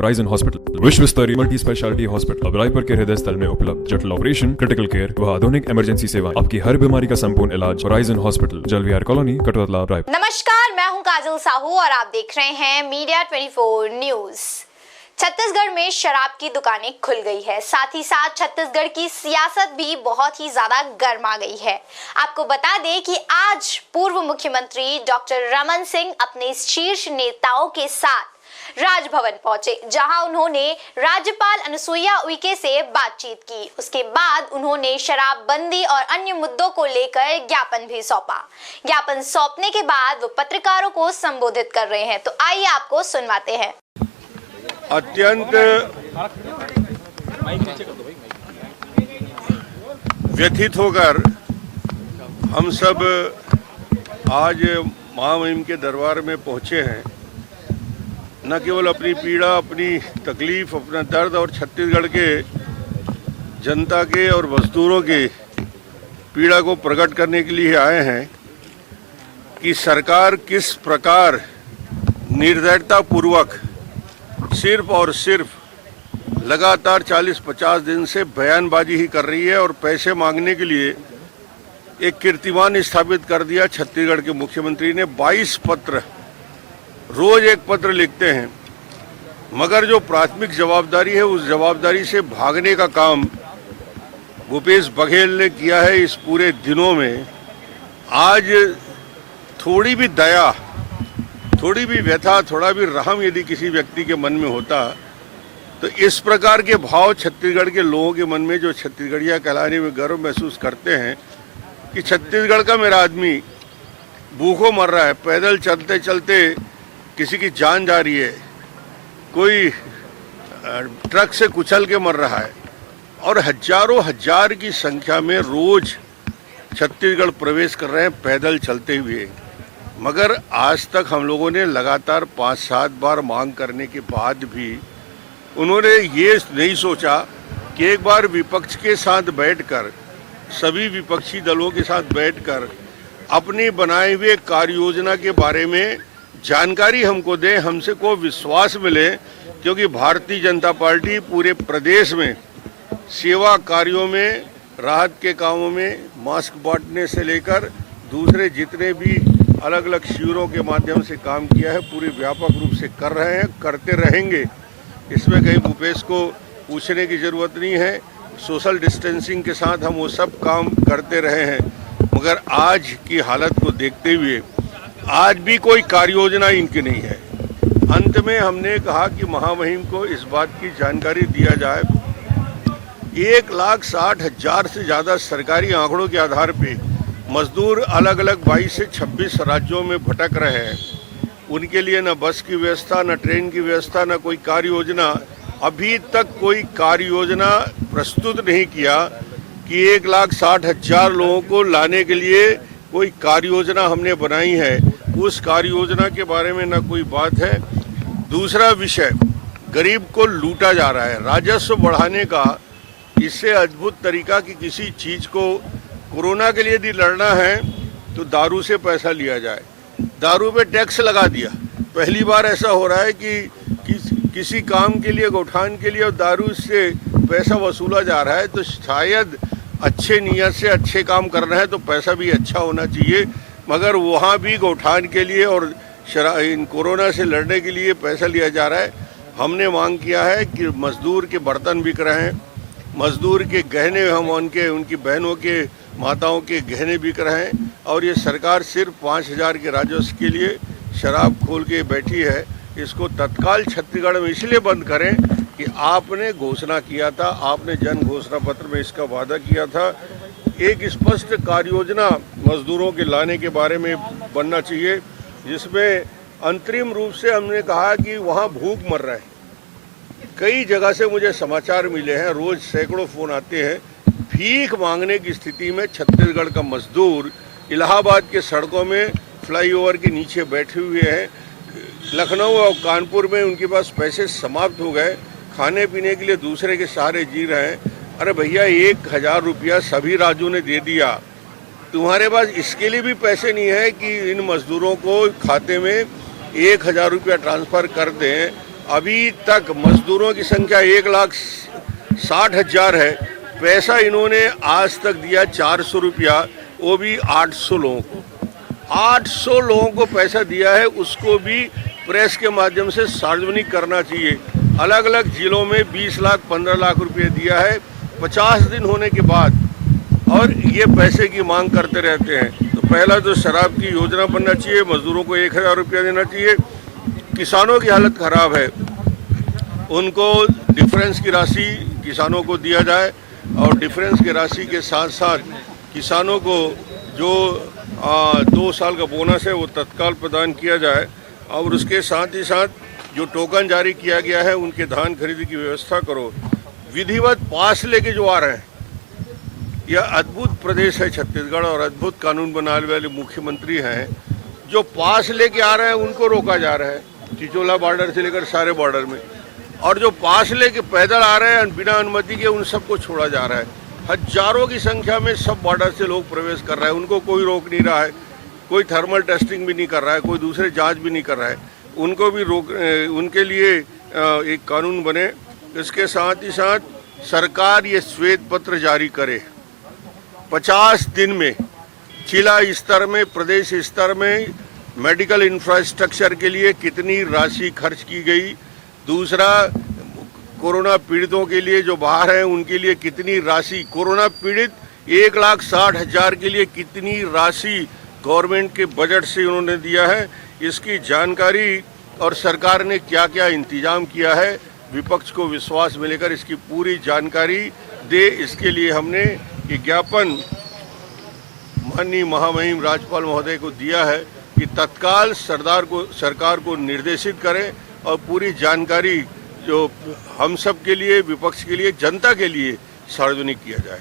Horizon hospital विश्व स्तरीय multi speciality hospital अब रायपुर के हृदय स्थल में उपलब्ध। जटिल ऑपरेशन, क्रिटिकल केयर व आधुनिक इमरजेंसी सेवाएं, आपकी हर बीमारी का संपूर्ण इलाज। Horizon hospital, जलविहार colony, Katotala, Raipur. नमस्कार, मैं हूं काजल साहू और आप देख रहे हैं मीडिया 24 न्यूज। छत्तीसगढ़ में शराब की दुकानें खुल गई है, साथ ही साथ छत्तीसगढ़ की सियासत भी बहुत ही ज्यादा गर्मा गई है। आपको बता दें कि आज पूर्व मुख्यमंत्री डॉक्टर रमन सिंह अपने शीर्ष नेताओं के साथ राजभवन पहुंचे, जहां उन्होंने राज्यपाल अनुसुईया उइके से बातचीत की। उसके बाद उन्होंने शराबबंदी और अन्य मुद्दों को लेकर ज्ञापन भी सौंपा। ज्ञापन सौंपने के बाद वो पत्रकारों को संबोधित कर रहे हैं, तो आइए आपको सुनवाते हैं। अत्यंत व्यथित होकर हम सब आज महामहिम के दरबार में पहुंचे हैं। न केवल अपनी पीड़ा, अपनी तकलीफ, अपना दर्द और छत्तीसगढ़ के जनता के और मजदूरों के पीड़ा को प्रकट करने के लिए आए हैं कि सरकार किस प्रकार निर्दयतापूर्वक सिर्फ और सिर्फ लगातार 40-50 दिन से बयानबाजी ही कर रही है और पैसे मांगने के लिए एक कीर्तिमान स्थापित कर दिया। छत्तीसगढ़ के मुख्यमंत्री ने 22 पत्र, रोज एक पत्र लिखते हैं, मगर जो प्राथमिक जवाबदारी है उस जवाबदारी से भागने का काम भूपेश बघेल ने किया है। इस पूरे दिनों में आज थोड़ी भी दया, थोड़ी भी व्यथा, थोड़ा भी रहम यदि किसी व्यक्ति के मन में होता तो इस प्रकार के भाव छत्तीसगढ़ के लोगों के मन में, जो छत्तीसगढ़िया कहलाने में गर्व महसूस करते हैं कि छत्तीसगढ़ का मेरा आदमी भूखों मर रहा है, पैदल चलते चलते किसी की जान जा रही है, कोई ट्रक से कुचल के मर रहा है और हजारों हजार की संख्या में रोज छत्तीसगढ़ प्रवेश कर रहे हैं पैदल चलते हुए। मगर आज तक हम लोगों ने लगातार 5-7 बार मांग करने के बाद भी उन्होंने ये नहीं सोचा कि एक बार विपक्ष के साथ बैठकर, सभी विपक्षी दलों के साथ बैठकर अपनी बनाए हुए कार्य योजना के बारे में जानकारी हमको दें, हमसे को विश्वास मिले, क्योंकि भारतीय जनता पार्टी पूरे प्रदेश में सेवा कार्यों में, राहत के कामों में, मास्क बांटने से लेकर दूसरे जितने भी अलग अलग शिविरों के माध्यम से काम किया है, पूरे व्यापक रूप से कर रहे हैं, करते रहेंगे। इसमें कहीं भूपेश को पूछने की ज़रूरत नहीं है। सोशल डिस्टेंसिंग के साथ हम वो सब काम करते रहे हैं, मगर आज की हालत को देखते हुए आज भी कोई कार्य योजना इनकी नहीं है। अंत में हमने कहा कि महामहिम को इस बात की जानकारी दिया जाए। 1,60,000 से ज़्यादा सरकारी आंकड़ों के आधार पे मजदूर अलग अलग 22 से 26 राज्यों में भटक रहे हैं। उनके लिए न बस की व्यवस्था, न ट्रेन की व्यवस्था, न कोई कार्य योजना। अभी तक कोई कार्य योजना प्रस्तुत नहीं किया कि 1,60,000 लोगों को लाने के लिए कोई कार्य योजना हमने बनाई है। उस कार्य योजना के बारे में न कोई बात है। दूसरा विषय, गरीब को लूटा जा रहा है। राजस्व बढ़ाने का इससे अद्भुत तरीका कि किसी चीज़ को, कोरोना के लिए यदि लड़ना है तो दारू से पैसा लिया जाए, दारू पे टैक्स लगा दिया। पहली बार ऐसा हो रहा है कि किसी काम के लिए, गौठान के लिए दारू से पैसा वसूला जा रहा है। तो शायद अच्छे नियत से अच्छे काम करना है तो पैसा भी अच्छा होना चाहिए, मगर वहाँ भी गौठान के लिए और इन कोरोना से लड़ने के लिए पैसा लिया जा रहा है। हमने मांग किया है कि मजदूर के बर्तन बिक रहे हैं, मजदूर के गहने, हम उनकी बहनों के, माताओं के गहने बिक रहे हैं, और ये सरकार सिर्फ 5,000 के राजस्व के लिए शराब खोल के बैठी है। इसको तत्काल छत्तीसगढ़ में इसलिए बंद करें कि आपने घोषणा किया था, आपने जन घोषणा पत्र में इसका वादा किया था। एक स्पष्ट कार्य योजना मजदूरों के लाने के बारे में बनना चाहिए, जिसमें अंतरिम रूप से हमने कहा कि वहाँ भूख मर रहा है। कई जगह से मुझे समाचार मिले हैं, रोज सैकड़ों फोन आते हैं, भीख मांगने की स्थिति में छत्तीसगढ़ का मजदूर इलाहाबाद के सड़कों में फ्लाईओवर के नीचे बैठे हुए हैं। लखनऊ और कानपुर में उनके पास पैसे समाप्त हो गए, खाने पीने के लिए दूसरे के सहारे जी रहे हैं। अरे भैया, 1,000 रुपया सभी राज्यों ने दे दिया, तुम्हारे पास इसके लिए भी पैसे नहीं है कि इन मजदूरों को खाते में 1,000 रुपया ट्रांसफ़र कर दें। अभी तक मजदूरों की संख्या 1,60,000 है। पैसा इन्होंने आज तक दिया 400 रुपया, वो भी 800 लोगों को। 800 लोगों को पैसा दिया है, उसको भी प्रेस के माध्यम से सार्वजनिक करना चाहिए। अलग अलग जिलों में 20 लाख 15 लाख रुपए दिया है 50 दिन होने के बाद, और ये पैसे की मांग करते रहते हैं। तो पहला तो शराब की योजना बनना चाहिए, मजदूरों को 1,000 रुपया देना चाहिए। किसानों की हालत खराब है, उनको डिफरेंस की राशि किसानों को दिया जाए, और डिफरेंस की राशि के साथ साथ किसानों को जो 2 साल का बोनस है वो तत्काल प्रदान किया जाए, और उसके साथ ही साथ जो टोकन जारी किया गया है उनके धान खरीदी की व्यवस्था करो। विधिवत पास लेके जो आ रहे हैं, यह अद्भुत प्रदेश है छत्तीसगढ़, और अद्भुत कानून बनाने वाले मुख्यमंत्री हैं। जो पास लेके आ रहे हैं उनको रोका जा रहा है, चिचोला बॉर्डर से लेकर सारे बॉर्डर में, और जो पास लेके पैदल आ रहे हैं बिना अनुमति के, उन सबको छोड़ा जा रहा है। हजारों की संख्या में सब बॉर्डर से लोग प्रवेश कर रहे हैं, उनको कोई रोक नहीं रहा है, कोई थर्मल टेस्टिंग भी नहीं कर रहा है, कोई दूसरे जांच भी नहीं कर रहा है, उनको भी रोक, उनके लिए एक कानून बने। इसके साथ ही साथ सरकार ये श्वेत पत्र जारी करे 50 दिन में, जिला स्तर में, प्रदेश स्तर में मेडिकल इंफ्रास्ट्रक्चर के लिए कितनी राशि खर्च की गई। दूसरा, कोरोना पीड़ितों के लिए जो बाहर हैं उनके लिए कितनी राशि, कोरोना पीड़ित 1,60,000 के लिए कितनी राशि गवर्नमेंट के बजट से उन्होंने दिया है, इसकी जानकारी, और सरकार ने क्या क्या इंतजाम किया है, विपक्ष को विश्वास में लेकर इसकी पूरी जानकारी दे। इसके लिए हमने ये ज्ञापन माननीय महामहिम राज्यपाल महोदय को दिया है कि तत्काल सरकार को निर्देशित करें, और पूरी जानकारी जो हम सब के लिए, विपक्ष के लिए, जनता के लिए सार्वजनिक किया जाए।